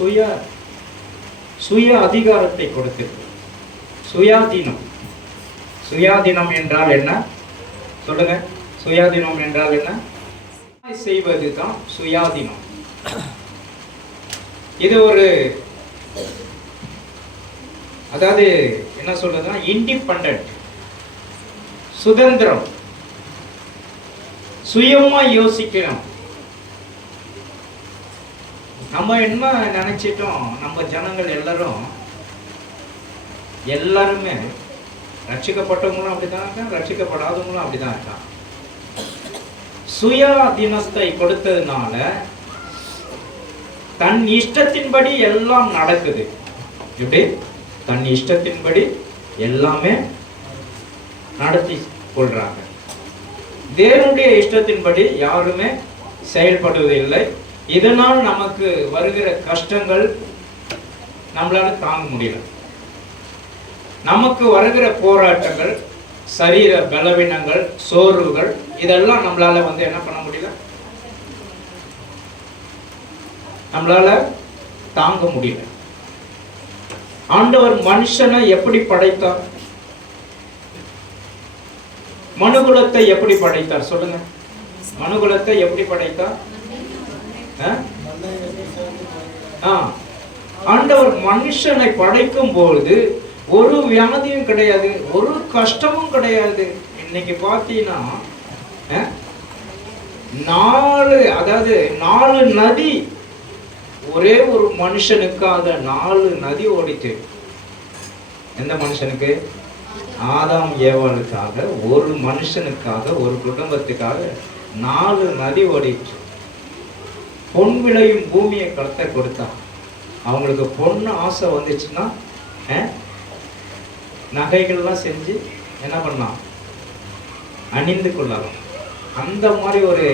சுய அதிகாரத்தை கொடுத்திருக்கு. சுயாதீனம். சுயாதீனம் என்றால் என்ன சொல்லுங்க? சுயாதீனம் என்றால் என்ன? செய்வதுதான் சுயாதீனம். இது ஒரு, அதாவது என்ன சொல்றதுன்னா இண்டிபெண்டன்ட், சுதந்திரம், சுயமா யோசிக்கணும். நம்ம என்ன நினைச்சிட்டோம், நம்ம ஜனங்கள் எல்லாருமே ரட்சிக்கப்பட்டவங்களும் அப்படிதான் இருக்கான், ரட்சிக்கப்படாதவங்களும் அப்படிதான் இருக்கான். சுயாதீனத்தை கொடுத்ததுனால தன் இஷ்டத்தின்படி எல்லாம் நடக்குது. இப்படி தன் இஷ்டத்தின்படி எல்லாமே நடத்தி கொள்றாங்க. தேவனுடைய இஷ்டத்தின்படி யாருமே செயல்படுவதில்லை. இதனால் நமக்கு வருகிற கஷ்டங்கள் நம்மளால தாங்க முடியல. நமக்கு வருகிற போராட்டங்கள், சரீர பலவீனங்கள், சோர்வுகள், இதெல்லாம் நம்மளால என்ன பண்ண முடியல, நம்மளால தாங்க முடியல. ஆண்டவர் மனுஷனை எப்படி படைத்தார்? மனுகுலத்தை எப்படி படைத்தார் சொல்லுங்க? மனுகுலத்தை எப்படி படைத்தார்? ஆண்டவர் மனுஷனை படைக்கும் பொழுது ஒரு வியாதியும் கிடையாது, ஒரு கஷ்டமும் கிடையாது. இன்னைக்கு பார்த்தீங்கன்னா 4 நதி ஒரே ஒரு மனுஷனுக்காக 4 நதி ஓடிச்சு. எந்த மனுஷனுக்கு? ஆதாம் ஏவாளுக்காக, ஒரு மனுஷனுக்காக, ஒரு குடும்பத்துக்காக 4 நதி ஓடிச்சு. பொன் விளையும் பூமியை கர்த்தர் கொடுத்தான். அவங்களுக்கு பொண்ணு ஆசை வந்துச்சுன்னா நகைகள்லாம் செஞ்சு என்ன பண்ணலாம், அணிந்து கொள்ளலாம். அந்த மாதிரி ஒரு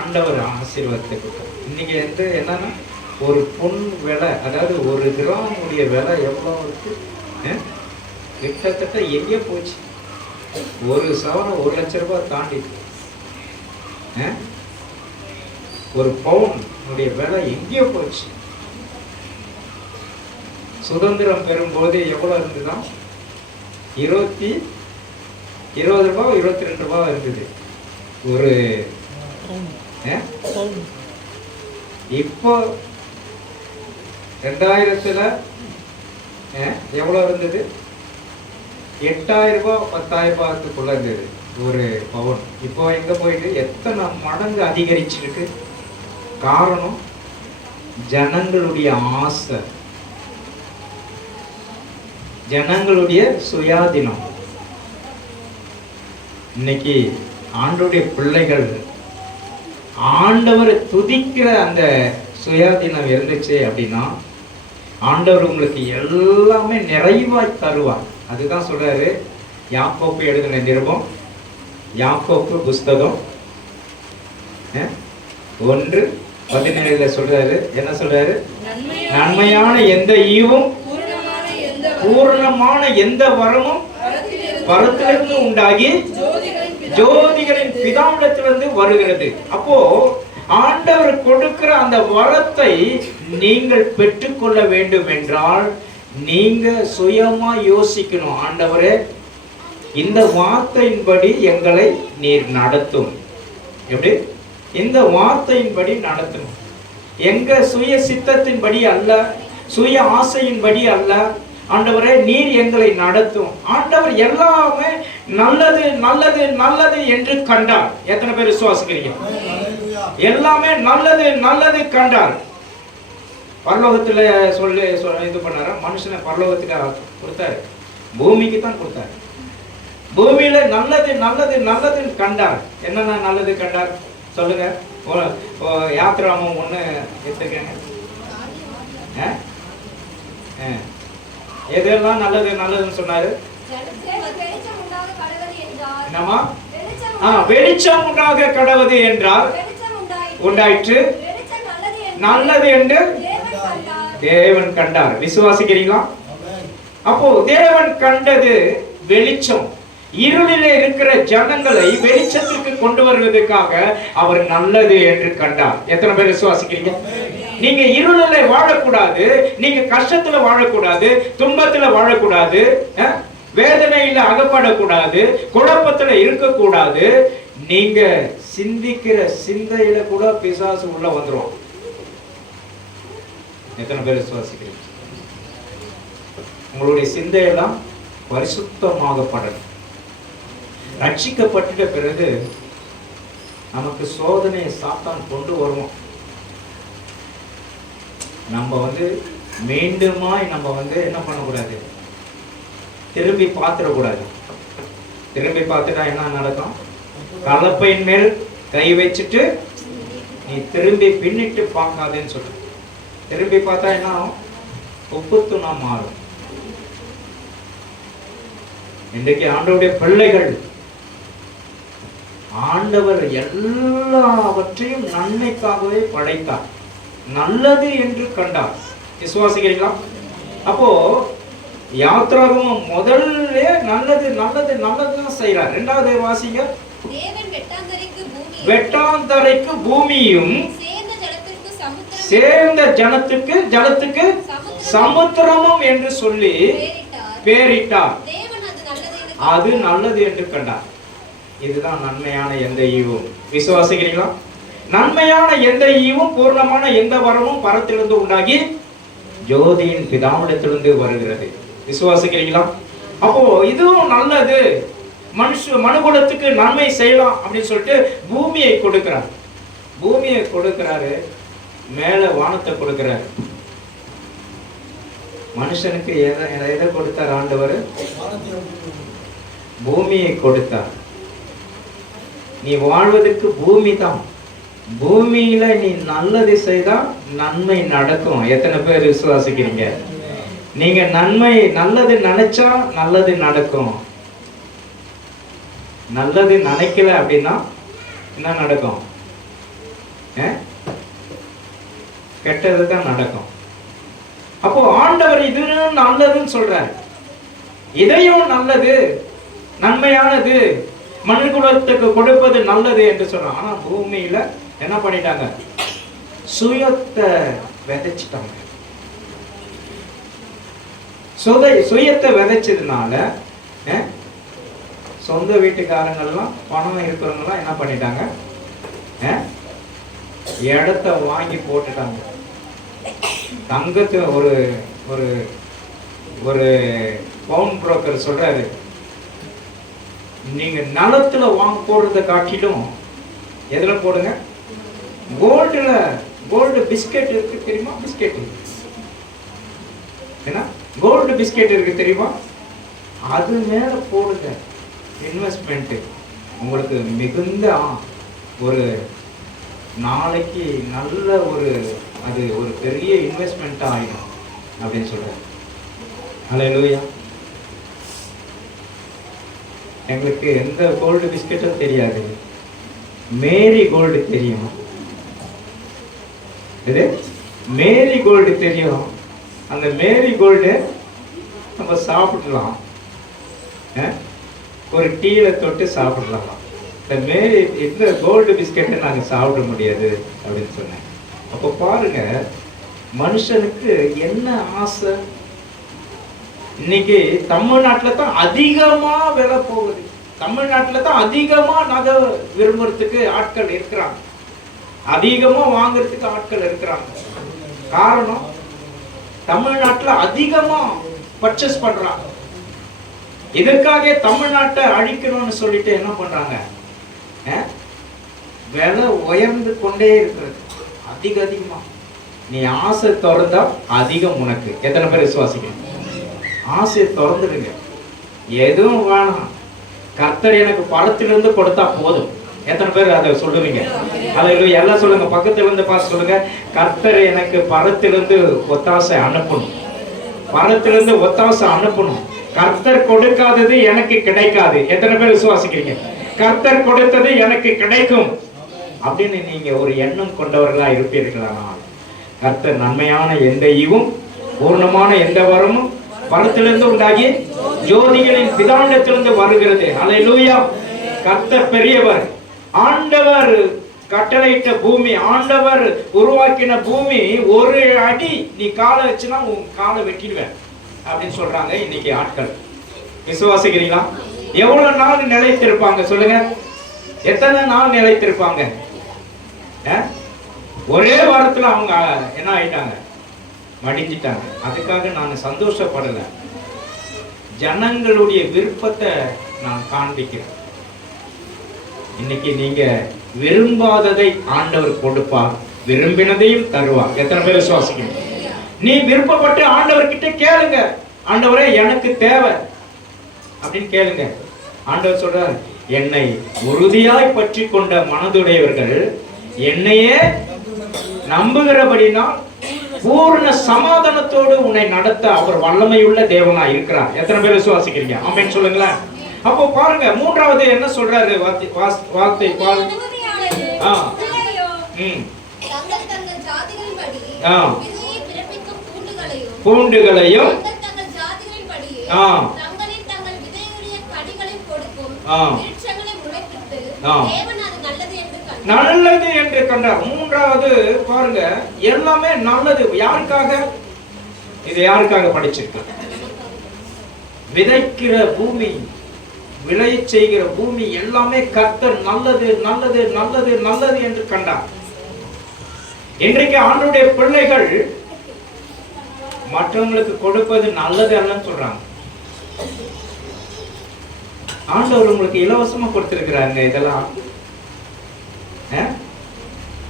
ஆண்டவர் ஆசீர்வாதத்தை கொடுத்தார். இன்னைக்கு என்னன்னா ஒரு பொன் விலை, அதாவது 1 கிராம் உடைய விலை எவ்வளோ இருக்கு? கிட்டத்தட்ட எங்கே போச்சு? 1 சவரன் 1 லட்சம் ரூபாய் தாண்டி. ஒரு பவுன் உடைய விலை எங்கேயோ போச்சு. சுதந்திரம் பெறும்போது எவ்வளவு இருந்துதான்? 20 ரூபாய் 22 ரூபாய் இருந்தது ஒரு. இப்போ 2000 எவ்வளவு இருந்தது? 8000 ரூபாய் 10,000 ரூபாய்க்குள்ள இருந்தது ஒரு பவுன். இப்போ எங்க போயிட்டு எத்தனை மடங்கு அதிகரிச்சிருக்கு? காரணம் ஜனங்களுடைய ஆசை, ஜனங்களுடைய சுயாதீனம். இன்னைக்கு ஆண்டவருடைய பிள்ளைகள் ஆண்டவரை துதிக்கிற அந்த சுயாதீனம் இருந்துச்சு அப்படின்னா ஆண்டவர் உங்களுக்கு எல்லாமே நிறைவாய் தருவார். அதுதான் சொல்றாரு யாக்கோப்பு எழுதின நிருபம், யாக்கோப்பு புஸ்தகம் 1:17 சொல்றாரு. என்ன சொல்றாரு? நன்மையான எந்த ஈவும் பூர்ணமான எந்த வரமும் பரத்திலிருந்து உண்டாகி ஜோதிகளின் பிதாவிடத்திலிருந்து வருகிறது. அப்போ ஆண்டவர் கொடுக்கிற அந்த வரத்தை நீங்கள் பெற்றுக்கொள்ள வேண்டும் என்றால் நீங்க சுயமா யோசிக்கணும். ஆண்டவரே, இந்த வார்த்தையின்படி எங்களை நீர் நடத்தும். எப்படி? இந்த வார்த்தையின்படி நடத்தணும். எங்க சுய சித்தத்தின்படி அல்ல, சுய ஆசையின்படி அல்ல. ஆண்டவரே, நீர் எங்களை நடத்தும். ஆண்டவர் எல்லாமே நல்லது நல்லது நல்லது என்று கண்டார். எத்தனை பேர் விசுவாசிக்கிறீங்க? எல்லாமே நல்லது நல்லது கண்டார். பரலோகத்துல இது பண்ணாரா? மனுஷனை பரலோகத்துக்கு கொடுத்தாரு, பூமிக்கு தான் கொடுத்தாரு. பூமியில நல்லது நல்லது நல்லதுன்னு கண்டார். என்னென்ன நல்லது கண்டார் சொல்லுங்க? யாத்திராமம் 1 எடுத்துக்கங்க. எதெல்லாம் நல்லது நல்லதுன்னு சொன்னாரு? என்னமா? வெளிச்சம் உண்டாக கடவுது என்றால் உண்டாயிற்று, நல்லது என்று தேவன் கண்டார். விசுவாசிக்கிறீங்களா? அப்போ தேவன் கண்டது வெளிச்சம். இருளிலே இருக்கிற ஜனங்களை வெளிச்சத்துக்கு கொண்டு வருவதற்காக அவர் நல்லது என்று கண்டார். எத்தனை பேர் விசுவாசிக்கிறீங்க? நீங்க இருளில வாழக்கூடாது, நீங்க கஷ்டத்துல வாழக்கூடாது, துன்பத்துல வாழக்கூடாது, வேதனையில அகப்படக்கூடாது, குழப்பத்துல இருக்கக்கூடாது. நீங்க சிந்திக்கிற சிந்தையில கூட பிசாசு உள்ள வந்துரும். எத்தனை பேர் விசுவாசிக்கிறீங்க? உங்களுடைய சிந்தையெல்லாம் பரிசுத்தமாகப்படணும். ரட்சிக்கப்பட்ட பிறகு நமக்கு சோதனையை சாத்தான் கொண்டு வருவோம். நம்ம மீண்டுமாய் நம்ம என்ன பண்ணக்கூடாது, திரும்பி பார்த்துடக்கூடாது. திரும்பி பார்த்துட்டா என்ன நடக்கும்? கலப்பையின் மேல் கை வச்சுட்டு நீ திரும்பி பின்னிட்டு பார்க்காதேன்னு சொல்ற. திரும்பி பார்த்தா என்ன ஆகும்? உப்புத்துணா மாறும். இன்றைக்கு ஆண்டவருடைய பிள்ளைகள், ஆண்டவர் எல்லாவற்றையும் நன்மைக்காகவே படைத்தார், நல்லது என்று கண்டார். விசுவாசிக்கிறீங்களா? அப்போ யாத்ராகமம் முதல்ல நல்லது நல்லது நல்லதுதான் செய்யறார். இரண்டாவது வாசிங்க, வெட்டாந்தரைக்கு பூமியும் சேர்ந்த ஜலத்துக்கு சமுத்திரமும் என்று சொல்லி பேரிட்டார். அது நல்லது என்று கண்டார். இதுதான் நன்மையான எந்த ஈவும். விசுவாசிக்கிறீங்களா? நன்மையான எந்த ஈவும் பூர்ணமான எந்த வரமும் பரத்திலிருந்து உண்டாகி ஜோதியின் பிதாவிடத்திலிருந்து வருகிறது. விசுவாசிக்கிறீங்களா? அப்போ இதுவும் நல்லது, மனுகுலத்துக்கு நன்மை செய்யலாம் அப்படின்னு சொல்லிட்டு பூமியை கொடுக்கிறார். பூமியை கொடுக்கிறாரு, மேல வானத்தை கொடுக்கிறாரு. மனுஷனுக்கு எதை கொடுத்தார் ஆண்டவர்? பூமியை கொடுத்தார். நீ வாழ்வதற்கு பூமி தான். பூமியில நீ நல்லது செய்தா நன்மை நடக்கும். எத்தனை பேர் விசுவாசிக்கிறீங்க? நீங்க நல்லது நினைச்சா நல்லது நடக்கும். நல்லது நினைக்கல அப்படின்னா என்ன நடக்கும்? கெட்டது தான் நடக்கும். அப்போ ஆண்டவர் இது நல்லதுன்னு சொல்றார். இதையும் நல்லது, நன்மையானது, மனுக்குலத்துக்கு கொடுப்பது நல்லது என்று சொல்றான். ஆனா பூமியில என்ன பண்ணிட்டாங்க? சுயத்தை விதைச்சிட்டாங்க. சுயத்தை விதைச்சதுனால சொந்த வீட்டுக்காரங்கள்லாம், பணம் இருக்கிறவங்கலாம் என்ன பண்ணிட்டாங்க? இடத்த வாங்கி போட்டுட்டாங்க. தங்கத்து ஒரு ஒரு ஒரு பவுன் புரோக்கர் சொல்றாரு, நீங்க நிலத்துல போடுறத காட்டிலும் எதுல போடுங்க? கோல்டு பிஸ்கெட் இருக்கு தெரியுமா? பிஸ்கெட் ஏன்னா கோல்டு பிஸ்கெட் இருக்கு தெரியுமா? அது மேல போடுங்க இன்வெஸ்ட்மெண்ட். உங்களுக்கு மிகுந்த ஒரு நாளைக்கு நல்ல அது ஒரு பெரிய இன்வெஸ்ட்மெண்ட் ஆயிடும் அப்படின்னு சொல்றாரு. ஹல்லேலூயா. எங்களுக்கு எந்த கோல்டு பிஸ்கெட்டும் தெரியாது, மேரி கோல்டு தெரியும். இது மேரி கோல்டு தெரியும். அந்த மேரி கோல்டு நம்ம சாப்பிடலாம், ஒரு டீல தொட்டு சாப்பிடலாம். இந்த கோல்டு பிஸ்கெட்டை நாங்கள் சாப்பிட முடியாது அப்படின்னு சொன்னேன். அப்போ பாருங்க, மனுஷனுக்கு என்ன ஆசை. இன்னைக்கு தமிழ்நாட்டில் தான் அதிகமா விலை போகுது. தமிழ்நாட்டில் தான் அதிகமா நகை விரும்புறதுக்கு ஆட்கள் இருக்கிறாங்க, அதிகமா வாங்குறதுக்கு ஆட்கள் இருக்கிறாங்க. காரணம், தமிழ்நாட்டில் அதிகமா பர்ச்சேஸ் பண்றாங்க. இதற்காக தமிழ்நாட்டை அழிக்கணும்னு சொல்லிட்டு என்ன பண்றாங்க? விலை உயர்ந்து கொண்டே இருக்கிறது அதிகமா. நீ ஆசை திறந்தா அதிகம் உனக்கு. எத்தனை பேர் விசுவாசிக்கிறீங்க? ஆசையை திறந்துடுங்க. எதுவும் வேணாம், கர்த்தர் எனக்கு பரத்திலிருந்து கொடுத்தா போதும். எத்தனை பேர் அதை சொல்லுவீங்க? அல்லேலூயா. எல்லாம் சொல்லுங்க, பக்கத்துல இருந்து பார்த்து சொல்லுங்க, கர்த்தர் எனக்கு பரத்திலிருந்து ஒத்தாசை அனுப்பணும். பரத்திலிருந்து ஒத்தாசை அனுப்பணும். கர்த்தர் கொடுக்காதது எனக்கு கிடைக்காது. எத்தனை பேர் விசுவாசிக்கிறீங்க? கர்த்தர் கொடுத்தது எனக்கு கிடைக்கும் அப்படின்னு நீங்க ஒரு எண்ணம் கொண்டவர்களா இருப்பீர்களானால், கர்த்தர் நன்மையான எந்த ஈவும் பூர்ணமான எந்த வரமும் பரத்திலிருந்து உண்டாகி ஜோதிகளின் பிதாண்டத்திலிருந்து வருகிறது. அல்லேலூயா. கர்த்தர் பெரியவர். ஆண்டவர் கட்டளையிட்ட பூமி, ஆண்டவர் உருவாக்கின பூமி, ஒரு அடி நீ காலை வச்சுனா உன் காலை வெட்டிடுவேன் அப்படின்னு சொல்றாங்க இன்னைக்கு ஆட்கள். விசுவாசிக்கிறீங்களா? எவ்வளவு நாள் நிலைத்திருப்பாங்க சொல்லுங்க? எத்தனை நாள் நிலைத்திருப்பாங்க? ஒரே வாரத்துல அவங்க என்ன ஆயிட்டாங்க? மடிஞ்சிட்டாங்க. அதுக்காக நான் சந்தோஷப்படல. ஜனங்களுடைய விருப்பத்தை நான் காண்பிக்கிறேன். இன்னைக்கு நீங்க விரும்பாததை ஆண்டவர் கொடுப்பார், விரும்பினதையும் தருவார். எத்தனை பேர் விசுவாசிக்கணும்? நீ விருப்பப்பட்டு ஆண்டவர்கிட்ட கேளுங்க, ஆண்டவரே எனக்கு தேவை அப்படின்னு கேளுங்க. ஆண்டவர் சொல்றார், என்னை உறுதியாய் பற்றி கொண்ட மனதுடையவர்கள் என்னையே நம்புகிறபடினால் பூர்ண சமாதானத்தோடு உன்னை நடத்த அவர் வல்லமையுள்ள தேவனா இருக்கிறார். எத்தனை பேர் விசுவாசிக்கிறீங்க? ஆமென் சொல்லுங்களேன். அப்போ பாருங்க, மூன்றாவது என்ன சொல்றாரு வார்த்தை பாருங்க. பூண்டுகளையும் நல்லது என்று கண்டார். மூன்றாவது பாருங்க, எல்லாமே நல்லது. யாருக்காக? இது யாருக்காக படிச்சிருக்க? விதைக்கிற பூமி, விளை செய்கிற பூமி எல்லாமே கர்த்தர் நல்லது நல்லது நல்லது நல்லது என்று கண்டார். இன்றைக்கு ஆண்டவருடைய பிள்ளைகள் மற்றவங்களுக்கு கொடுப்பது நல்லது அல்லன்னு சொல்றாங்க. ஆண்டவர் உங்களுக்கு இலவசமா கொடுத்திருக்கிறாங்க. இதெல்லாம்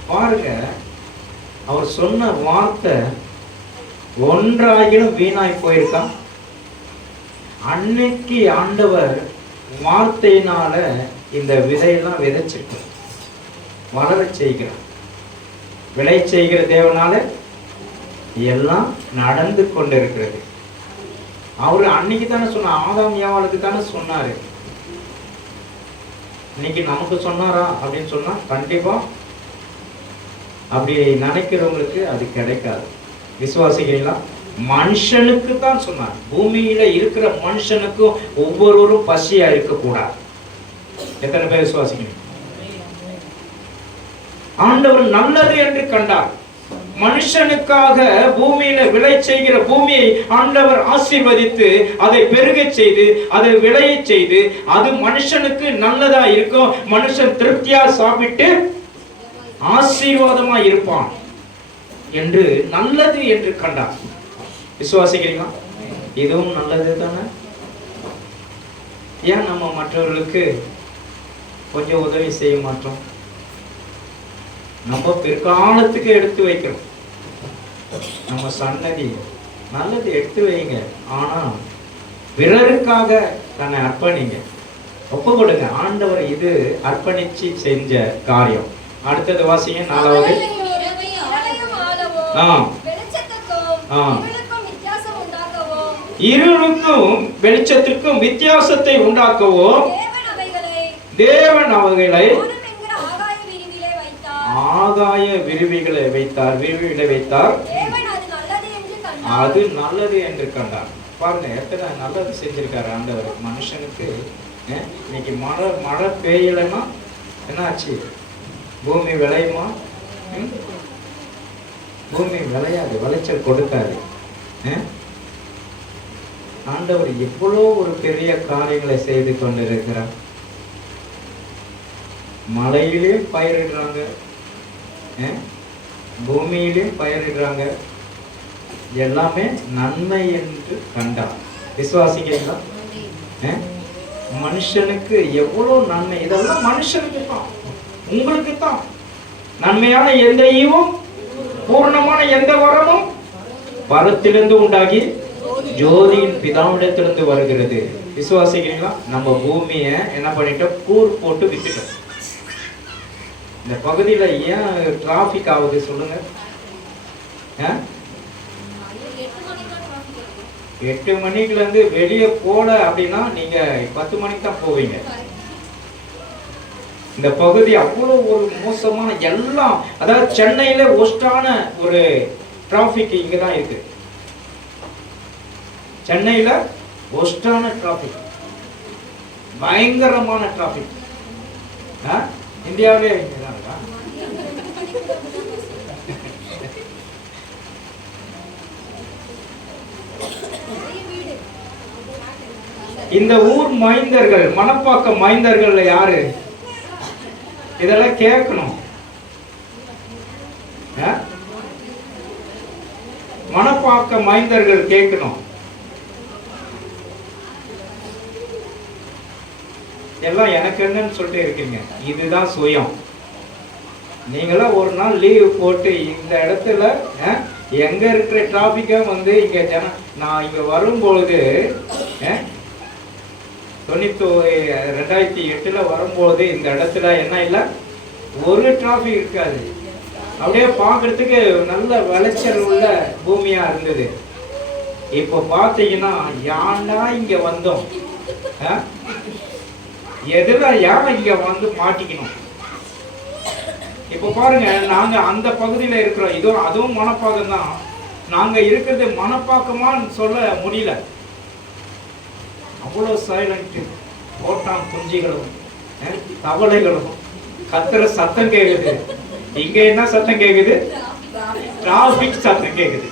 பாருங்க, அவர் சொன்ன வார்த்தை ஒன்றாகிலும் வீணாய் போயிருக்கான். அன்னைக்கு ஆண்டவர் வார்த்தையினால இந்த விதையெல்லாம் விதைச்சிருக்கு, வளர செய்கிறார். விளை செய்கிற தேவனால எல்லாம் நடந்து கொண்டிருக்கிறது. அவரு அன்னைக்கு தானே சொன்ன, ஆதாம் ஏவாளுக்கு தானே சொன்னாரு. இன்னைக்கு நமக்கு சொன்னாரா அப்படின்னு சொன்னா கண்டிப்பா அப்படி நினைக்கிறவங்களுக்கு அது கிடைக்காது. விசுவாசிக்கிறீங்களா? மனுஷனுக்கு தான் சொன்னார். பூமியில இருக்கிற மனுஷனுக்கும் ஒவ்வொருவரும் பசியா இருக்க கூடாது. எத்தனை பேர் விசுவாசிக்கிறீங்க? ஆண்டவர் நல்லது என்று கண்டார். மனுஷனுக்காக பூமியில விளை செய்கிற பூமியை ஆண்டவர் ஆசீர்வதித்து அதை பெருக செய்து அதை விளைய செய்து அது மனுஷனுக்கு நல்லதா இருக்கும். மனுஷன் திருப்தியா சாப்பிட்டு ஆசீர்வாதமா இருப்பான் என்று நல்லது என்று கண்டார். விசுவாசிக்கிறீங்களா? இதுவும் நல்லது தானே? ஏன் நம்ம மற்றவர்களுக்கு கொஞ்சம் உதவி செய்ய மாட்டோம்? நம்ம பிற்காலத்துக்கு எடுத்து வைக்கிறோம். நம்ம சன்னதி நல்லது எடுத்து வைங்க, ஆனா பிறருக்காக தன்னை அர்ப்பணிங்க, ஒப்பு கொடுங்க. ஆண்டவர் இது அர்ப்பணிச்சு செஞ்ச காரியம். அடுத்தது வாசிங்க, 4வது. இருளுக்கும் வெளிச்சத்திற்கும் வித்தியாசத்தை உண்டாக்கவும் தேவன் அவைகளை ஆகாய விரிவிகளை வைத்தார். விரிவிகளை வைத்தார், அது நல்லது என்று கண்டார். பாருங்க, எத்தனை நல்லது செஞ்சிருக்காரு ஆண்டவர் மனுஷனுக்கு. இன்னைக்கு மழை பெய்யலைன்னா என்னாச்சு? பூமி விளையுமா? பூமி விளையாது, விளைச்சல் கொடுக்காது. ஆண்டவர் எவ்வளோ ஒரு பெரிய காரியங்களை செய்து கொண்டிருக்கிறார். மலையிலே பயிரிடுறாங்க, பூமியிலும் பயிரிடுறாங்க, எல்லாமே நன்மை என்று கண்டார். விசுவாசிக்கிறீங்களா? மனுஷனுக்கு எவ்வளவு நன்மை. இதெல்லாம் மனுஷனுக்கு தான், உங்களுக்கு தான். நன்மையான எந்த ஈவும் பூர்ணமான எந்த வரமும் பரத்திலிருந்து உண்டாகி ஜோதியின் பிதாவிடத்திலிருந்து வருகிறது. விசுவாசிக்கிறீங்களா? நம்ம பூமியை என்ன பண்ணிட்டோம்? கூர் போட்டு விட்டுட்டோம். இந்த பகுதியில ஏன் டிராபிக் ஆகுது சொல்லுங்க? 8 மணிக்குல இருந்து வெளியே போல அப்படின்னா நீங்க 10 மணிக்கு தான் போவீங்க. இந்த பகுதி அவ்வளவு ஒரு மோசமான எல்லாம், அதாவது சென்னையில ஒஸ்டான ஒரு டிராபிக் இங்கதான் இருக்கு. சென்னையில ஒஸ்டான டிராபிக், பயங்கரமான டிராபிக். இந்தியாவிலே இந்த ஊர் மைந்தர்கள், மணப்பாக்க மைந்தர்கள் யாரு? இதெல்லாம் கேட்கணும். மணப்பாக்க மைந்தர்கள் கேட்கணும். எல்லாம் எனக்கு என்னன்னு சொல்லிட்டு இருக்கீங்க. இதுதான் சுயம். நீங்களாம் ஒரு நாள் லீவு போட்டு இந்த இடத்துல எங்க இருக்கிற டிராபிக்கா வந்து இங்க நான் இங்க வரும்பொழுது 2008 வரும்போது இந்த இடத்துல என்ன இல்லை, ஒரு டிராபிக் இருக்காது. அப்படியே பார்க்கறதுக்கு நல்ல விளைச்சல் உள்ள பூமியா இருந்தது. இப்போ பார்த்தீங்கன்னா யாண்டா இங்க வந்தோம், எதுல யாரும் இங்க வந்து மாட்டிக்கணும். இப்ப பாருங்க, நாங்க அந்த பகுதியில இருக்கிறோம். இதுவும் அதுவும் மணப்பாக்கம் தான். நாங்க இருக்கிறது மணப்பாக்கமான்னு சொல்ல முடியல. அவ்வளவு சைலண்ட். ஓட்டான் குஞ்சிகளும் தவளைகளும் கத்துற சத்தம் கேக்குது. இங்க என்ன சத்தம் கேக்குது? டிராபிக் சத்தம் கேக்குது.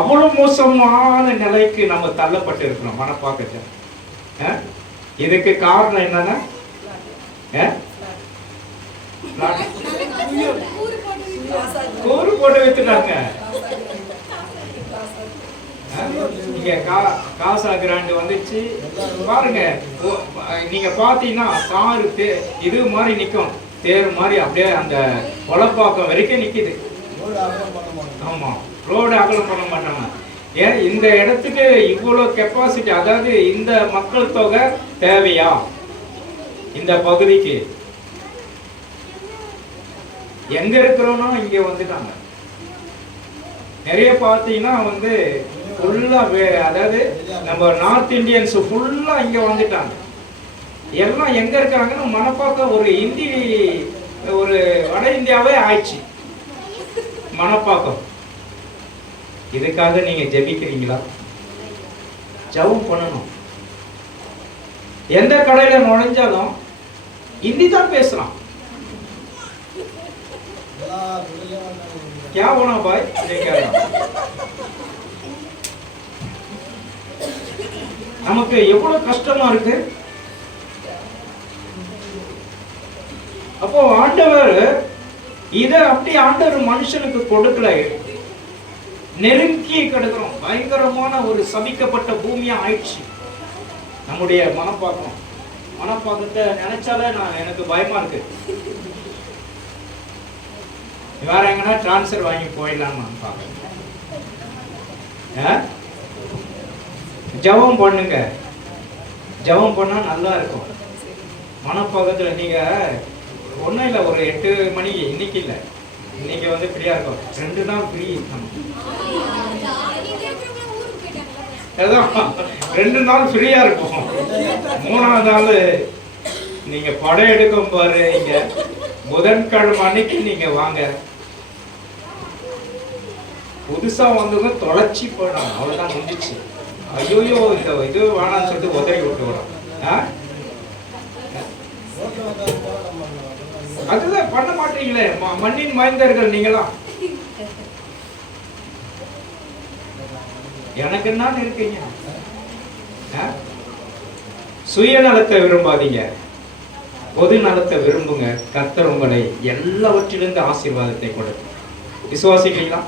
அவ்வளவு மோசமான நிலைக்கு நம்ம தள்ளப்பட்டு இருக்கிறோம் மணப்பாக்கத்தை. இதுக்கு காரணம் என்னன்னா, கூறு போட்டு வைத்துட்டாங்க. இங்க காசா கிராண்ட் வந்துச்சு பாருங்க. நீங்க பாத்தீங்கன்னா காரு இது மாதிரி நிக்கும், தேர் மாதிரி அப்படியே அந்த கொலப்பாக்கம் வரைக்கும் நிக்குது. ஆமா, ரோடு அகலம் பண்ண மாட்டாங்க. ஏன் இந்த இடத்துக்கு இவ்வளவு கெப்பாசிட்டி, அதாவது இந்த மக்கள் தொகை தேவையா இந்த பகுதிக்கு? எங்க இருக்கிறோம்னா இங்க வந்துட்டாங்க. நிறைய பார்த்தீங்கன்னா வந்து ஃபுல்லா, அதாவது நம்ம நார்த் இந்தியன்ஸ் ஃபுல்லா இங்க வந்துட்டாங்க. எல்லாம் எங்க இருக்காங்கன்னா மணப்பாக்கம் ஒரு இந்தி, ஒரு வட இந்தியாவே ஆயிடுச்சு மணப்பாக்கம். இதுக்காக நீங்க ஜெபிக்கிறீங்களா? ஜெபம் பண்ணணும். எந்த கடையில நுழைஞ்சாலும் ஹிந்தி தான் பேசலாம். क्या होना भाई? நமக்கு எவ்வளவு கஷ்டமா இருக்கு. அப்போ ஆண்டவர் இத அப்படி ஆண்டவர் மனுஷனுக்கு கொடுக்கல, நெருங்கி கிடக்கிறோம். பயங்கரமான ஒரு சபிக்கப்பட்ட பூமியா ஆயிடுச்சு நம்முடைய மணப்பாக்கம். மணப்பாக்கத்தை நினைச்சாலே எனக்கு பயமா இருக்கு. வேற எங்கன்னா டிரான்ஸ்ஃபர் வாங்கி போயிடலான்னு பாக்க. ஜெபம் பண்ணுங்க. ஜெபம் பண்ணா நல்லா இருக்கும். மணப்பாக்கத்துல நீங்க ஒன்றும் இல்லை, ஒரு 8 மணி, இன்னைக்கு இல்லை, இன்னைக்கு வந்து ஃப்ரீயா இருக்கும். 2 நாள் ஃப்ரீ. அதான் 2 நாள் ஃப்ரீயா இருக்கும். 3ஆவது நாள் நீங்க படம் எடுக்கும் பாரு. இங்க புதன்கிழமை அன்னைக்கு நீங்க வாங்க. புதுசா வந்தவங்க தொலைச்சி போயிடும். அவ்வளவுதான் முடிஞ்சிச்சு. ஐயோ இந்த இது வேணான்னு சொல்லிட்டு உதறி விட்டு வரும். அதுதான் பண்ண மாட்டீங்களே மண்ணின் மைந்தர்கள் நீங்களாம். எனக்கு என்னன்னு இருக்கீங்க. சுயநலத்தை விரும்பாதீங்க, பொது நலத்தை விரும்புங்க. கர்த்தர் உங்களை எல்லாவற்றிலிருந்து ஆசீர்வாதத்தை கொடுக்கும். விசுவாசிக்கிறீங்களா?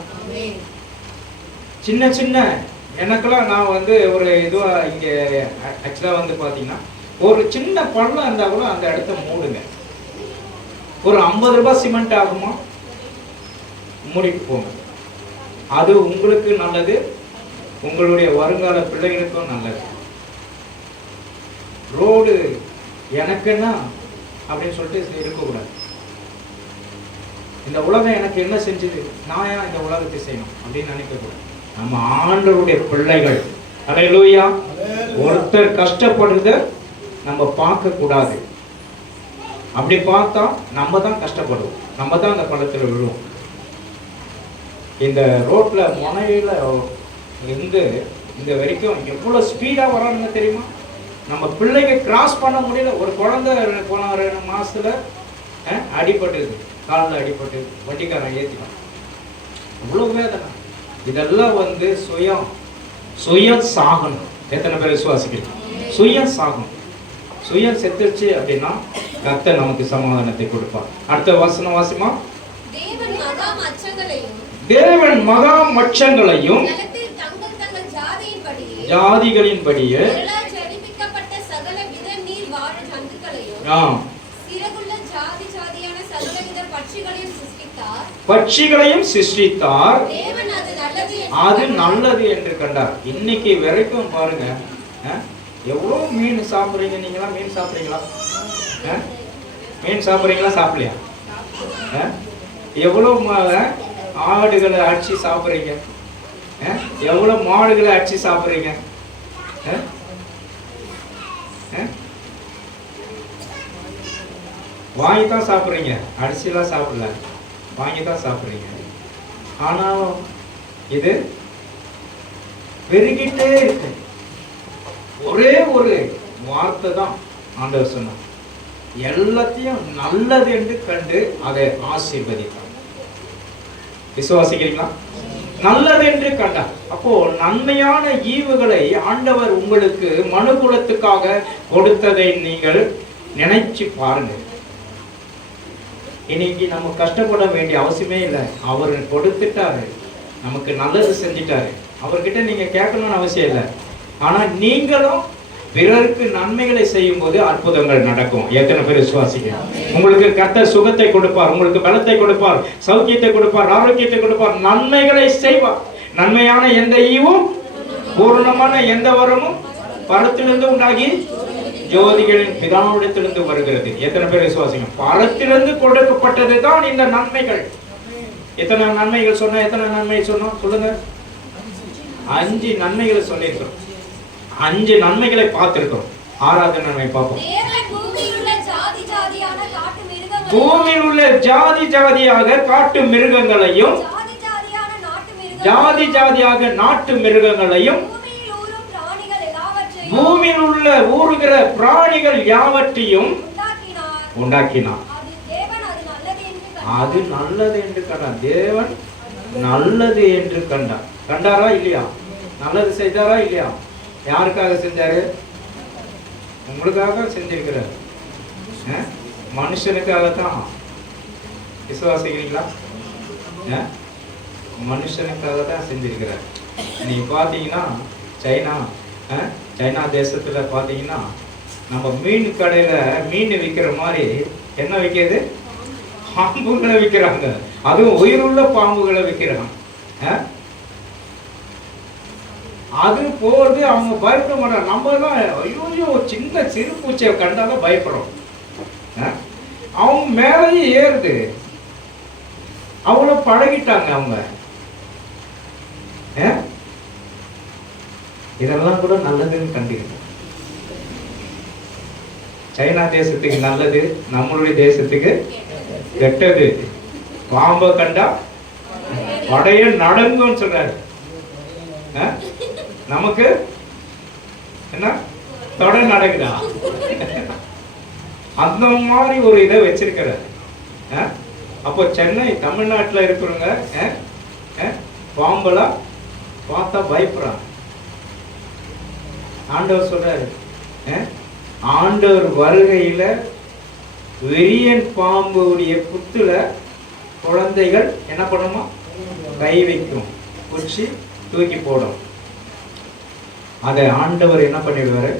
சின்ன சின்ன எனக்கெல்லாம் நான் வந்து ஒரு இதுவா இங்க ஆக்சுவலா வந்து பாத்தீங்கன்னா, ஒரு சின்ன பள்ளம் இருந்தா கூட அந்த இடத்த மூடுங்க. ஒரு 50 ரூபாய் சிமெண்ட் ஆகுமா, மூடிட்டு போங்க. அது உங்களுக்கு நல்லது, உங்களுடைய வருங்கால பிள்ளைகளுக்கும் நல்லது. ரோடு எனக்குன்னா அப்படின்னு சொல்லிட்டு இருக்கக்கூடாது. இந்த உலகம் எனக்கு என்ன செஞ்சது, நான் ஏன் இந்த உலகத்தை செய்யணும் அப்படின்னு நினைக்கக்கூடாது. நம்ம ஆண்டவருடைய பிள்ளைகள். அல்லேலூயா. ஒருத்தர் கஷ்டப்படுறத நம்ம பார்க்க கூடாது. அப்படி பார்த்தா நம்ம தான் கஷ்டப்படுவோம், நம்ம தான் அந்த பள்ளத்தில் விழுவோம். இந்த ரோட்ல முனையில இருந்து இந்த வரைக்கும் எவ்வளவு ஸ்பீடா வரான்னு தெரியுமா? நம்ம பிள்ளைங்க கிராஸ் பண்ண முடியல. ஒரு குழந்தை போன 2 மாசத்துல அடிபட்டுது, காலில் அடிபட்டு வண்டிக்காரன் ஏற்றினான். அவ்வளோ வேதனை. இதெல்லாம் வந்து சுயம் சாகணும். எத்தனை பேர் விசுவாசிக்கிறீங்க? சுயம் சாகணும். சுயம் செத்துருச்சு அப்படின்னா கர்த்தர் நமக்கு சமாதானத்தை கொடுப்பார். அடுத்த வசனம் வாசிமா. தேவன் மகா மச்சங்களையும் ஜாதிகளின்படியே பட்சிகளையும் சிருஷ்டித்தார், அது நல்லது என்று கண்டார். இன்னைக்கு வரைக்கும் பாருங்க, எவ்வளவு மீன் சாப்பிடுறீங்க. நீங்களா மீன் சாப்பிடுறீங்களா? மீன் சாப்பிடுறீங்களா? சாப்பிடலையா? எவ்வளவு ஆடுகளை அடிச்சு சாப்பிடுறீங்க? எவ்வளவு மாடுகளை அடிச்சு சாப்பிடுறீங்க? வாங்கித்தான் சாப்பிடுறீங்க, அடிச்சுலாம் சாப்பிடல, வாங்கித்தான் சாப்பிடுறீங்க. ஆனாலும் இது பெருகிட்டே இருக்கு. ஒரே ஒரு வார்த்தை தான் ஆண்டவர் சொன்னார், எல்லாத்தையும் நல்லது என்று கண்டு அதை ஆசீர்வதித்தார். விசுவாசிக்கிறீங்களா? நல்லது என்று கண்டார். அப்போ நன்மையான ஈவுகளை ஆண்டவர் உங்களுக்கு மனுகுலத்துக்காக கொடுத்ததை நீங்கள் நினைச்சு பாருங்க. இன்னைக்கு நம்ம கஷ்டப்பட வேண்டிய அவசியமே இல்லை. அவர் கொடுத்துட்டாரு, நமக்கு நல்லது செஞ்சிட்டாரு. அவர்கிட்ட நீங்க கேட்கணும்னு அவசியம் இல்லை. ஆனா நீங்களும் பிறருக்கு நன்மைகளை செய்யும் போது அற்புதங்கள் நடக்கும். எத்தனை பேர் விசுவாசிக்கிறீங்க? உங்களுக்கு கர்த்தர் சுகத்தை கொடுப்பார், உங்களுக்கு பலத்தை கொடுப்பார், சௌக்கியத்தை கொடுப்பார், ஆரோக்கியத்தை கொடுப்பார், நன்மைகளை செய்வார். நன்மையான எந்த ஈவும் பூர்ணமான எந்த வரமும் பரத்திலிருந்து உண்டாகி ஜோதிகளின் பிதாவிடத்திலிருந்து வருகிறது. எத்தனை பேர் விசுவாசிங்க? பரத்திலிருந்து கொடுக்கப்பட்டது தான் இந்த நன்மைகள். எத்தனை நன்மைகள் சொன்ன? எத்தனை நன்மை சொன்னோம் சொல்லுங்க? 5 நன்மைகளை சொல்லியிருக்கிறோம். 5 நன்மைகளை பார்த்திருக்கிறோம். 6வது நன்மை பார்ப்போம். பூமியில் உள்ள ஜாதி ஜாதியாக காட்டு மிருகங்களையும் ஜாதி ஜாதியாக நாட்டு மிருகங்களையும் பூமியில் உள்ள ஊறுகிற பிராணிகள் யாவற்றையும் உண்டாக்கினார். அது நல்லது என்று கண்டார். தேவன் நல்லது என்று கண்டார். கண்டாரா இல்லையா? நல்லது செய்தாரா இல்லையா? யாருக்காக செஞ்சாரு? உங்களுக்காக செஞ்சிருக்கிறார். மனுஷனுக்காகத்தான். விசுவாசிக்கிறீங்களா? மனுஷனுக்காக தான் செஞ்சிருக்கிறார். நீங்க பாத்தீங்கன்னா சைனா தேசத்துல பாத்தீங்கன்னா நம்ம மீன் கடையில மீன் விற்கிற மாதிரி என்ன விற்கிறது? பாம்புகளை விற்கிறாங்க. அதுவும் உயிருள்ள பாம்புகளை விற்கிறாங்க. அது போறது அவங்க பயப்பட மாட்டாங்க. நம்ம எல்லாம் ஐயோ சின்ன சிறு பூச்சியை கண்டாலும் பயப்படுறோம். அவங்க மேலேயே ஏறுது. அவ்வளவு பழகிட்டாங்க அவங்க. இதெல்லாம் கூட நல்லதுன்னு கண்டுக்கணும். சைனா தேசத்துக்கு நல்லது, நம்மளுடைய தேசத்துக்கு கெட்டது. பாம்பை கண்டா படைய நடங்கும்னு சொல்றாரு. நமக்கு என்ன தொடை நடக்குதா? அந்த மாதிரி ஒரு இதை வச்சிருக்கிறார். அப்போ சென்னை தமிழ்நாட்டில் இருக்கிறவங்க பாம்பெல்லாம் பார்த்தா பயப்படுறாங்க. ஆண்டவர் சொல்றாரு, ஆண்டவர் வருகையில வெறியன் பாம்புடைய புத்துல குழந்தைகள் என்ன பண்ணுமா? கை வைக்கும், குச்சி தூக்கி போடும். அதை ஆண்டவர் என்ன பண்ணிடுவாரு?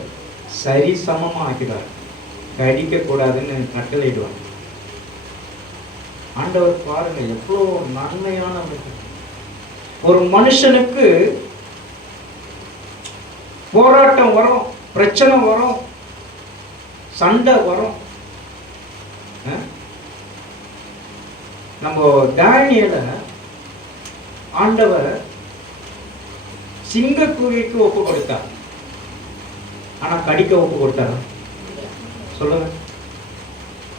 சரி சமமா ஆக்கிடுவார். கடிக்க கூடாதுன்னு கட்டளையிடுவார். ஆண்டவர் பாருங்க எவ்வளவு நன்மையான. ஒரு மனுஷனுக்கு போராட்டம் வரும், பிரச்சனை வரும், சண்டை வரும். நம்ம தானியேல ஆண்டவர் சிங்க குகைக்கு ஒப்பு கொடுத்தார். ஆனா கடிக்க ஒப்பு கொடுத்தார்? சொல்லுங்க.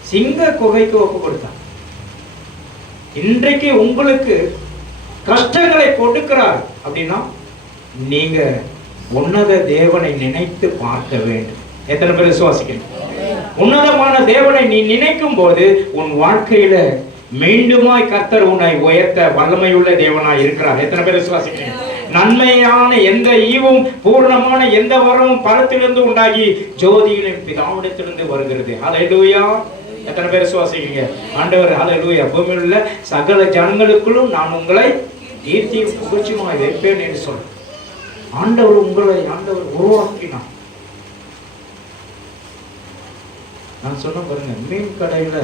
சிங்க குகைக்கு ஒப்பு கொடுத்தார். இன்றைக்கு உங்களுக்கு கஷ்டங்களை கொடுக்கிறார் அப்படின்னா நீங்க உன்னத தேவனை நினைத்து பார்க்க வேண்டும். எத்தனை பேர் விசுவாசிக்கிறீங்க? உன்னதமான தேவனை நீ நினைக்கும் போது உன் வாழ்க்கையில மீண்டுமாய் கர்த்தர் உன்னை உயர்த்த வல்லமையுள்ள தேவனாய் இருக்கிறார். எத்தனை பேர் விசுவாசிக்கிறீங்க? நன்மையான எந்த ஈவும் பூர்ணமான எந்த வரமும் பரத்திலிருந்து உண்டாகி ஜோதியின் பிதாவிடத்திலிருந்து வருகிறது. ஹல்லேலூயா. எத்தனை பேர் விசுவாசிக்கிறீங்க? ஆண்டவர் ஹல்லேலூயா பூமியில் உள்ள சகல ஜனங்களுக்குள்ளும் நான் உங்களை கீர்த்தியும் புகழ்ச்சியுமாய் வைப்பேன் என்று சொல்ற ஆண்டவர் உங்களை உருவாக்கினார். நான் சொன்ன பாருங்க, மீன் கடையில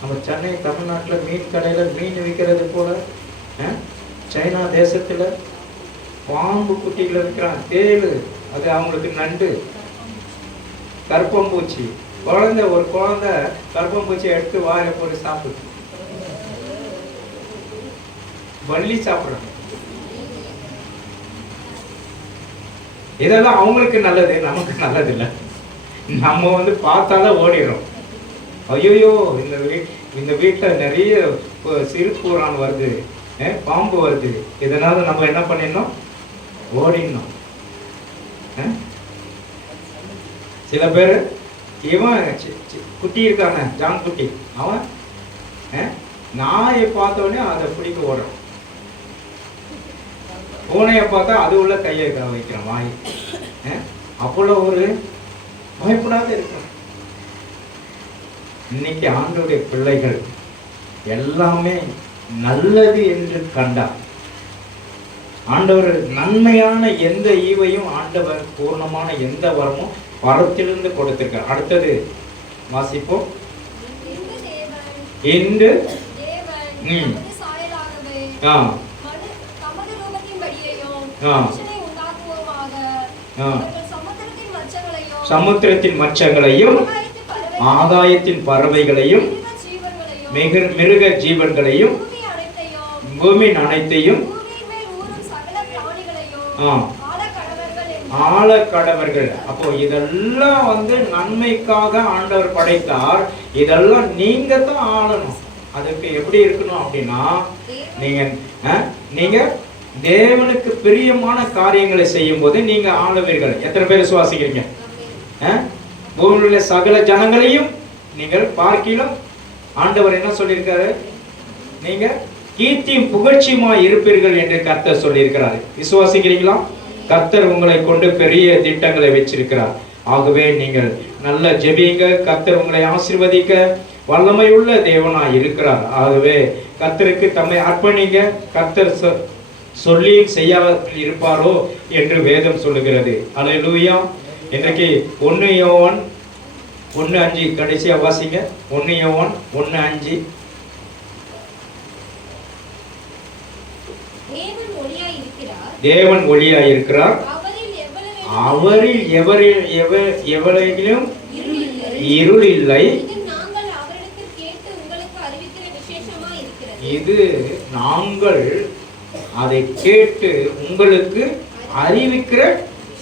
நம்ம சென்னை தமிழ்நாட்டில் மீன் கடையில் மீன் விற்கிறது போல சைனா தேசத்தில் பாம்பு குட்டிகள் விற்கிறான். தேளு, அது அவங்களுக்கு நண்டு. கற்பம்பூச்சி, ஒரு குழந்தை கற்பம்பூச்சி எடுத்து வாயில போட்டு சாப்பிடுது. வள்ளி சாப்பிடுறாங்க. இதெல்லாம் அவங்களுக்கு நல்லது, நமக்கு நல்லது இல்லை. நம்ம பார்த்தாலும் ஓடிடும். ஐயோ இந்த வீட்டில் நிறைய சிறுபூரான் வருது, பாம்பு வருது, இதனால நம்ம என்ன பண்ணிடணும்? ஓடிடணும். சில பேர் இவன் குட்டி இருக்கான ஜான் குட்டி, அவன் நாயை பார்த்தோடனே அதை பிடிக்க ஓடுறான். பூனையை பார்த்தா அது உள்ள கையை வைக்கிறான் வாய். அப்போல ஒரு பயப்படாத இருக்கும். இன்னைக்கு ஆண்டவருடைய பிள்ளைகள் எல்லாமே நல்லது என்று கண்டார். ஆண்டவர் நன்மையான எந்த ஈவையும் ஆண்டவர் பூர்ணமான எந்த வரமும் பரத்திலிருந்து கொடுத்திருக்கார். அடுத்தது வாசிப்போம். இன்று சமுத்திரத்தின் மச்சங்களையும் ஆகாயத்தின் பறவைகளையும் மிருக ஜீவன்களையும் பூமியின் அனைத்தையும் ஆள கடவர்கள். அப்போ இதெல்லாம் நன்மைக்காக ஆண்டவர் படைத்தார். இதெல்லாம் நீங்க தான் ஆளணும். அதுக்கு எப்படி இருக்கணும் அப்படின்னா, நீங்க தேவனுக்கு பிரியமான காரியங்களை செய்யும் போது நீங்க ஆளுவீர்கள். எத்தனை பேர் விசுவாசிக்கிறீங்க? பூமியிலுள்ள சகல ஜனங்களையும் நீங்கள் பார்க்கிலும் ஆண்டவர் என்ன சொல்லியிருக்காரு? நீங்க கீர்த்தியும் புகழ்ச்சியுமாய் இருப்பீர்கள் என்று கர்த்தர் சொல்லியிருக்கிறார். விசுவாசிக்கிறீங்களா? கர்த்தர் உங்களை கொண்டு பெரிய திட்டங்களை வச்சிருக்கிறார். ஆகவே நீங்கள் நல்ல ஜெபிங்க. கர்த்தர் உங்களை ஆசீர்வதிக்க வல்லமையுள்ள தேவனாய் இருக்கிறார். ஆகவே கர்த்தருக்கு தம்மை அர்ப்பணிங்க. கர்த்தர் சொல்லி செய்யாமல் இருப்பாரோ என்று வேதம் சொல்லுகிறது. அல்லேலூயா. இன்றைக்கு 1 யோவான் 1:5 கடைசியா வாசிங்க. 1 யோவான் 1:5. தேவன் ஒளியாய் இருக்கிறார், அவரில் எவரிலும் இருள் இல்லை. இது நாங்கள் அதை கேட்டு உங்களுக்கு அறிவிக்கிற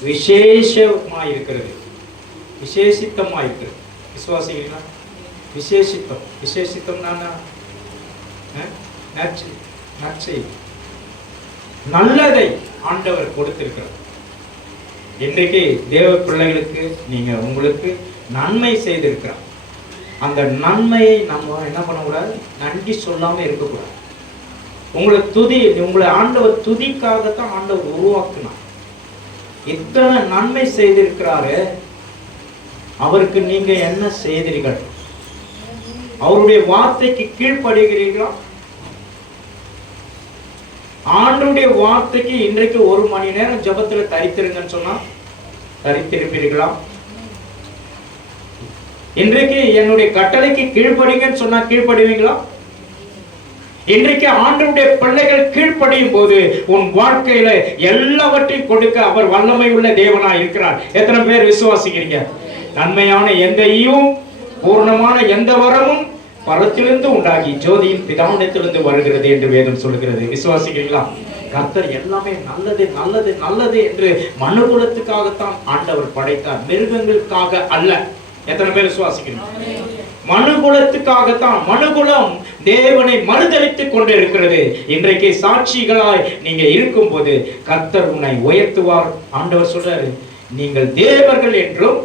விசேஷமாயிருக்கிறது. விசேஷித்தமாயிருக்கிறது. விசுவாசிக்கிறீங்களா? விசேஷித்தம் நற்செய்தி, நல்லதை ஆண்டவர் கொடுத்திருக்கிறார். இன்றைக்கு தேவ பிள்ளைகளுக்கு உங்களுக்கு நன்மை செய்திருக்கிறார். அந்த நன்மையை நம்ம என்ன பண்ணக்கூடாது? நன்றி சொல்லாம இருக்கக்கூடாது. உங்களை ஆண்டவர் துதிக்காகத்தான் ஆண்டவர் உருவாக்கினார். இத்தனை நன்மை செய்திருக்கிறாரு. அவருக்கு நீங்க என்ன செய்தீர்கள்? அவருடைய வார்த்தைக்கு கீழ்ப்படுகிறீர்களா? ஆண்டவருடைய வார்த்தைக்கு இன்றைக்கு 1 மணி நேரம் ஜெபத்துல தரித்திருங்கன்னு சொன்னா தரித்திருப்பீர்களா? இன்றைக்கு என்னுடைய கட்டளைக்கு கீழ்ப்படிங்கன்னு சொன்னா கீழ்ப்படுவீங்களா? இன்றைக்கு ஆண்டவருடைய பிள்ளைகள் கீழ்ப்படியும் போது உன் வாழ்க்கையில எல்லாவற்றையும் கொடுக்க அவர் வல்லமை உள்ள தேவனாய் இருக்கிறார். எத்தனை பேர் விசுவாசிக்கிறீங்க? நன்மையான எந்த ஈவும் பூர்ணமான எந்த வரமும் பரத்திலிருந்து உண்டாகி ஜோதியின் பிதாவிடத்திலிருந்து வருகிறது என்று வேதம் சொல்லுகிறது. விசுவாசிக்கிறீங்களா? கர்த்தர் எல்லாமே நல்லது நல்லது நல்லது என்று மனுகுலத்துக்காகத்தான் ஆண்டவர் படைத்தார், மிருகங்களுக்காக அல்ல. எத்தனை பேர் விசுவாசிக்கிறீங்க? மனுகுலத்துக்காகத்தான். மனுகுலம் தேவனை மறுதலித்துக் கொண்டு இருக்கிறது. இன்றைக்கு சாட்சிகளாய் நீங்க இருக்கும் போது கர்த்தர் உன்னை உயர்த்துவார். ஆண்டவர் சொல்றாரு, நீங்கள் தேவர்கள் என்றும்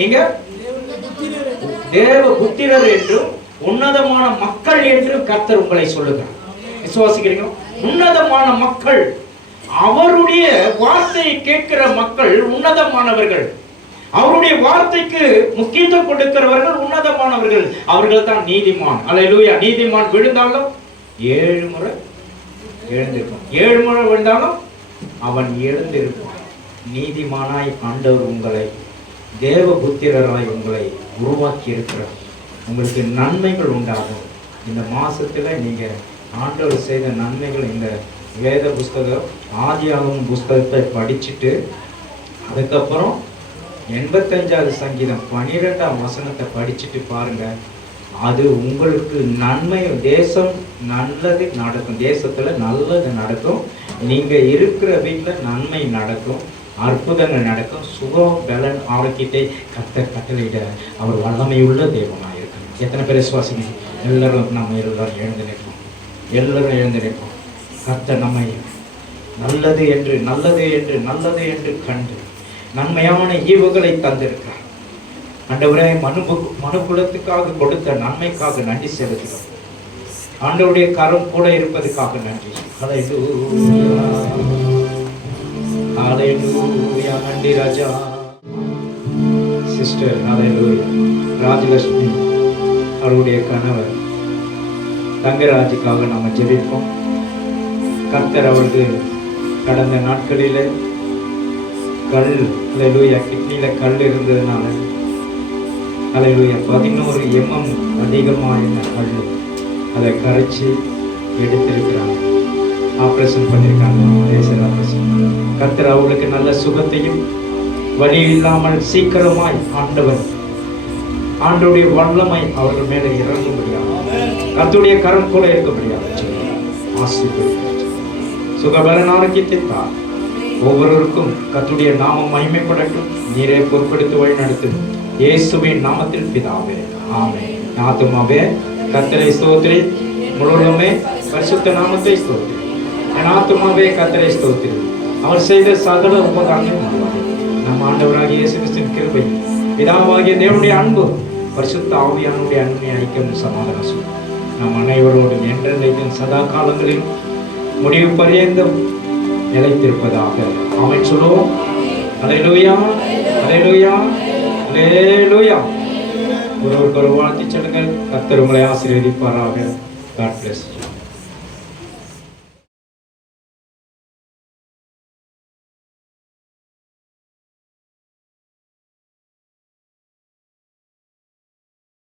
நீங்க தேவ புத்திரர் என்றும் உன்னதமான மக்கள் என்று கர்த்தர் உங்களை சொல்லுகிறார். விசுவாசிக்கிறீங்க? உன்னதமான மக்கள். அவருடைய வார்த்தையை கேட்கிற மக்கள் உன்னதமானவர்கள். அவருடைய வார்த்தைக்கு முக்கியத்துவம் கொடுக்கிறவர்கள் உன்னதமானவர்கள். அவர்கள் தான் நீதிமான். அல்லேலூயா. நீதிமான் விழுந்தாலும் 7 முறை எழுந்திருப்பான். 7 முறை விழுந்தாலும் அவன் எழுந்திருப்பான். நீதிமானாய் ஆண்டவர் உங்களை, தேவ புத்திரராய் உங்களை உருவாக்கி இருக்கிறார். உங்களுக்கு நன்மைகள் உண்டாகும். இந்த மாசத்துல நீங்க ஆண்டவர் செய்த நன்மைகள், இந்த வேத புஸ்தகம் ஆதியாகமம் புஸ்தகத்தை படிச்சுட்டு அதுக்கப்புறம் 85வது சங்கீதம் 12ஆம் வசனத்தை படிச்சுட்டு பாருங்க. அது உங்களுக்கு நன்மை. தேசம் நல்லது நடக்கும். தேசத்துல நல்லது நடக்கும். நீங்க இருக்கிற வீட்டில் நன்மை நடக்கும். அற்புதங்கள் நடக்கும். சுகம் பலன் ஆரோக்கியத்தை கர்த்தர் கட்டளையிட அவர் வல்லமை உள்ள தேவனாக இருக்காங்க. எத்தனை பேர் விசுவாசிங்க? எல்லாரும் நம்ம எல்லாரும் எழுந்து நிற்போம். எல்லாரும் எழுந்து நிற்போம். கர்த்தர் நம்மை நல்லது என்று நல்லது என்று நல்லது என்று கண்டு நன்மையான ஈவுகளை தந்திருக்கிறார். ஆண்டவரே, மனுக்குலத்துக்காக கொடுத்த நன்மைக்காக நன்றி செலுத்துகிறோம். ஆண்டவருடைய கரம் கூட இருப்பதற்காக நன்றி. ஹல்லேலூயா, ஹல்லேலூயா. நன்றி ராஜா. சிஸ்டர் ஹல்லேலூயா ராஜலட்சுமி அவருடைய கணவர் தங்கராஜுக்காக நாம ஜெபிப்போம். கர்த்தர் அவருக்கு கடந்த நாட்களில் கல், ஹல்லேலூயா, கிட்னியில கல் இருந்ததுனால ஹல்லேலூயா 11 mm அதிகமான கல், அதை கரைச்சி எடுத்திருக்கிறாங்க. ஆப்ரேஷன் பண்ணியிருக்காங்க. கர்த்தர் அவங்களுக்கு நல்ல சுகத்தையும் வலி இல்லாமல் சீக்கிரமாய் ஆண்டவருடைய வல்லமை அவர்கள் மேலே இறங்க முடியாது. கர்த்தருடைய கரம் போல இருக்க முடியாது. சுகபலன் ஆரோக்கியத்தை தான் ஒவ்வொருவருக்கும் கர்த்தருடைய நாமம் மகிமைப்படட்டும். நீரே பொறுப்படுத்தி வழி நடத்தும். இயேசுவின் நாமத்தில் பிதாவே, ஆமென். ஆத்துமாவே கர்த்தரை ஸ்தோத்திரி, முழுவதுமே பரிசுத்த நாமத்தை ஸ்தோத்திரி. என் ஆத்துமாவே கர்த்தரை ஸ்தோத்திரி, அவர் செய்த சகல உபகாரங்களும். நம் ஆண்டவராகிய இயேசு கிறிஸ்துவின் கிருபை, பிதாவாகிய தேவனுடைய அன்பு, பரிசுத்த ஆவியானுடைய அன்பை ஐக்கியம் சமாதானம் நம் அனைவரோடும் என்றென்றைக்கும் சதா காலங்களிலும் முடிவு பரியந்தம் நிலைத்திருப்பதாக. ஆமென் சொல்லுவோம். ஹல்லேலூயா, ஹல்லேலூயா, ஹல்லேலூயா. ஒருவருக்கு ஒரு வாழ்த்து சொல்லுங்கள். கர்த்தர் உங்களை ஆசீர்வதிப்பாராக. God bless you.